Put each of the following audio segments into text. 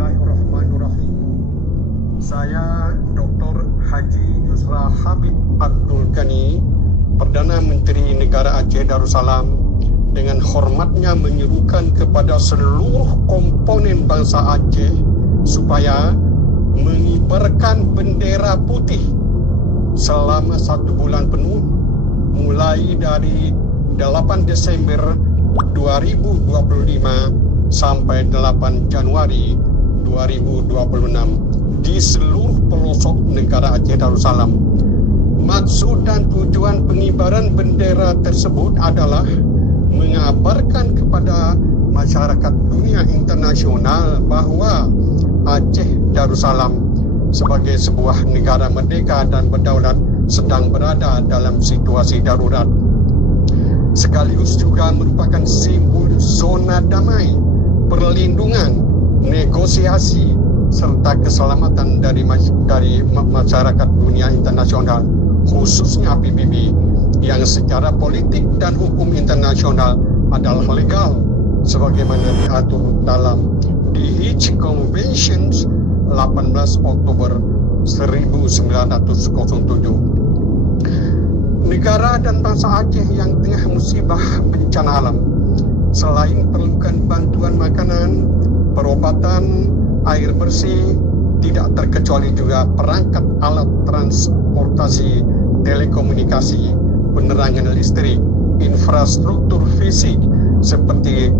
Bismillahirrahmanirrahim. Saya Dr. Haji Yusra Habib Abdul Ghani, Perdana Menteri Negara Aceh Darussalam, dengan hormatnya menyerukan kepada seluruh komponen bangsa Aceh supaya mengibarkan bendera putih selama 1 bulan penuh, mulai dari 8 Desember 2025 sampai 8 Januari 2026 di seluruh pelosok negara Aceh Darussalam. Maksud dan tujuan pengibaran bendera tersebut adalah mengabarkan kepada masyarakat dunia internasional bahwa Aceh Darussalam sebagai sebuah negara merdeka dan berdaulat sedang berada dalam situasi darurat. Sekaligus juga merupakan simbol zona damai, perlindungan, negosiasi, serta keselamatan dari masyarakat dunia internasional, khususnya PBB, yang secara politik dan hukum internasional adalah legal, sebagaimana diatur dalam The Hague Conventions 18 Oktober 1907. Negara dan bangsa Aceh yang tengah musibah bencana alam, selain perlukan bantuan makanan, perobatan, air bersih, tidak terkecuali juga perangkat alat transportasi, telekomunikasi, penerangan listrik, infrastruktur fisik seperti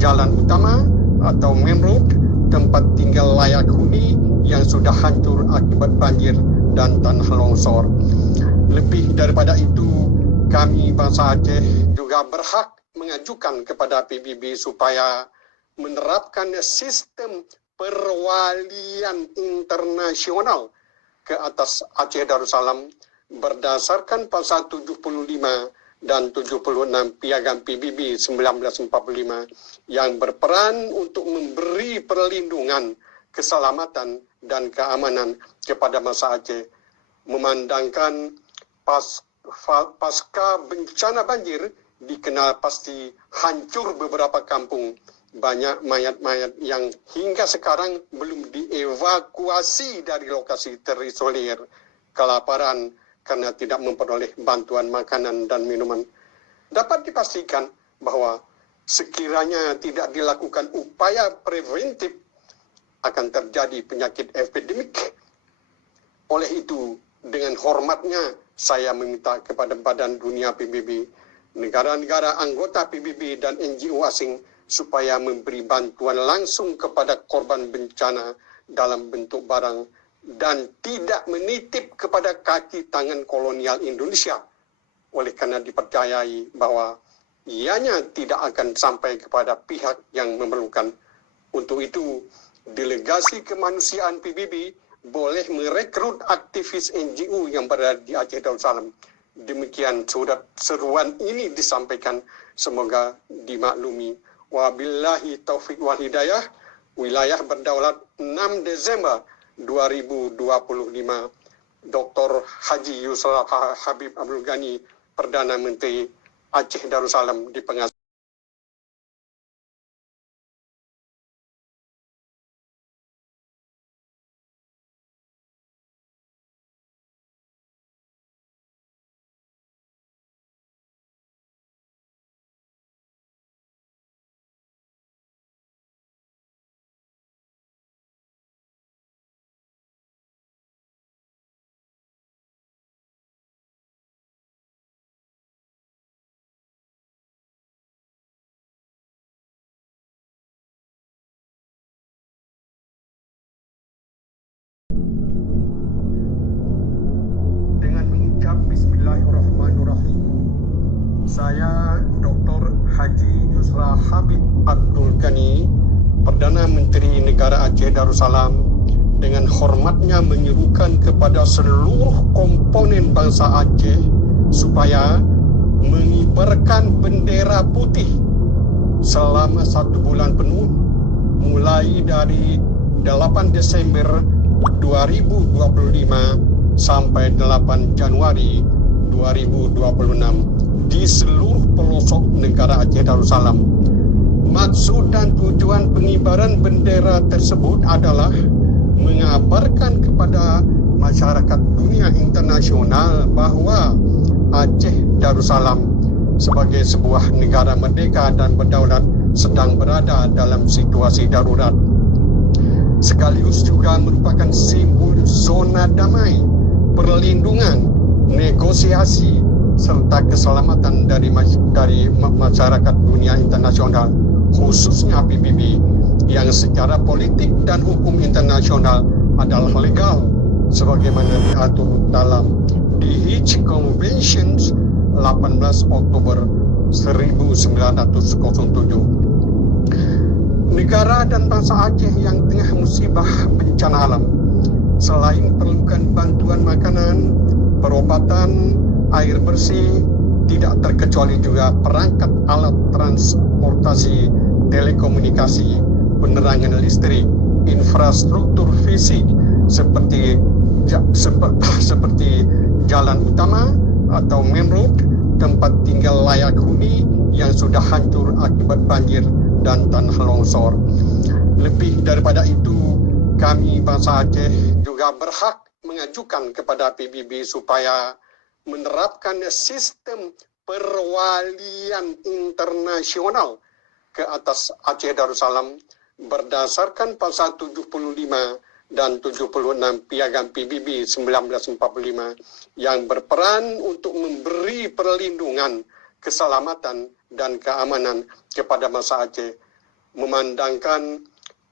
jalan utama atau main road, tempat tinggal layak huni yang sudah hancur akibat banjir dan tanah longsor. Lebih daripada itu, kami bangsa Aceh juga berhak mengajukan kepada PBB supaya menerapkan sistem perwalian internasional ke atas Aceh Darussalam berdasarkan pasal 75 dan 76 Piagam PBB 1945 yang berperan untuk memberi perlindungan, keselamatan dan keamanan kepada bangsa Aceh, memandangkan pasca bencana banjir dikenal pasti hancur beberapa kampung. Banyak mayat-mayat yang hingga sekarang belum dievakuasi dari lokasi terisolir, kelaparan karena tidak memperoleh bantuan makanan dan minuman. Dapat dipastikan bahwa sekiranya tidak dilakukan upaya preventif, akan terjadi penyakit epidemik. Oleh itu, dengan hormatnya saya meminta kepada Badan Dunia PBB, negara-negara anggota PBB dan NGO asing supaya memberi bantuan langsung kepada korban bencana dalam bentuk barang dan tidak menitip kepada kaki tangan kolonial Indonesia, oleh karena dipercayai bahwa ianya tidak akan sampai kepada pihak yang memerlukan. Untuk itu, delegasi kemanusiaan PBB boleh merekrut aktivis NGO yang berada di Aceh Darussalam. Demikian surat seruan ini disampaikan, semoga dimaklumi. Wabillahi taufiq wal hidayah. Wilayah berdaulat 6 Desember 2025. Dr. Haji Yusra Habib Abdul Ghani, Perdana Menteri Aceh Darussalam, di pengasas. Bismillahirrahmanirrahim. Saya Dr. Haji Yusra Habib Abdul Ghani, Perdana Menteri Negara Aceh Darussalam, dengan hormatnya menyerukan kepada seluruh komponen bangsa Aceh supaya mengibarkan bendera putih selama 1 bulan penuh, mulai dari 8 Desember 2025 sampai 8 Januari 2026 di seluruh pelosok negara Aceh Darussalam. Maksud dan tujuan pengibaran bendera tersebut adalah mengabarkan kepada masyarakat dunia internasional bahawa Aceh Darussalam sebagai sebuah negara merdeka dan berdaulat sedang berada dalam situasi darurat. Sekaligus juga merupakan simbol zona damai, perlindungan, negosiasi serta keselamatan dari masyarakat dunia internasional, khususnya PBB yang secara politik dan hukum internasional adalah legal sebagaimana diatur dalam The Hague Conventions 18 Oktober 1907. Negara dan bangsa Aceh yang tengah musibah bencana alam selain perlukan bantuan makanan, perubatan, air bersih, tidak terkecuali juga perangkat alat transportasi, telekomunikasi, penerangan listrik, infrastruktur fisik seperti jalan utama atau main road, tempat tinggal layak huni yang sudah hancur akibat banjir dan tanah longsor. Lebih daripada itu, kami bangsa Aceh juga berhak mengajukan kepada PBB supaya menerapkan sistem perwalian internasional ke atas Aceh Darussalam berdasarkan pasal 75 dan 76 Piagam PBB 1945 yang berperan untuk memberi perlindungan, keselamatan dan keamanan kepada bangsa Aceh, memandangkan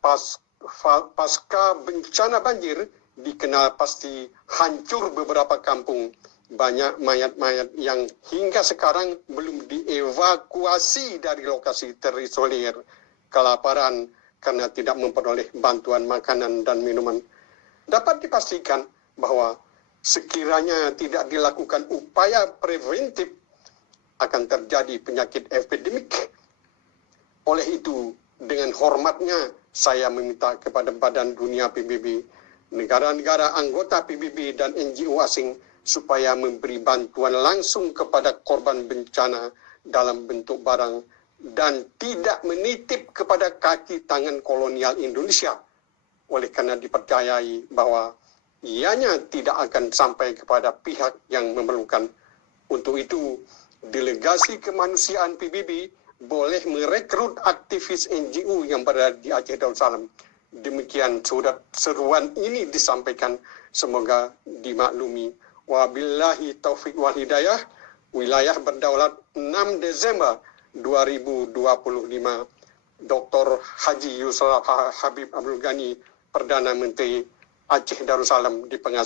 pasca bencana banjir dikenal pasti hancur beberapa kampung, banyak mayat-mayat yang hingga sekarang belum dievakuasi dari lokasi terisolir, kelaparan karena tidak memperoleh bantuan makanan dan minuman. Dapat dipastikan bahwa sekiranya tidak dilakukan upaya preventif akan terjadi penyakit epidemik. Oleh itu, dengan hormatnya saya meminta kepada Badan Dunia PBB, negara-negara anggota PBB dan NGO asing supaya memberi bantuan langsung kepada korban bencana dalam bentuk barang dan tidak menitip kepada kaki tangan kolonial Indonesia, oleh karena dipercayai bahwa ianya tidak akan sampai kepada pihak yang memerlukan. Untuk itu, delegasi kemanusiaan PBB boleh merekrut aktivis NGO yang berada di Aceh Darussalam. Demikian surat seruan ini disampaikan, semoga dimaklumi. Wabillahi taufiq wal hidayah. Wilayah Berdaulat 6 Desember 2025. Dr. Haji Yusuf Habib Abdul Ghani, Perdana Menteri Aceh Darussalam, di Pengasas.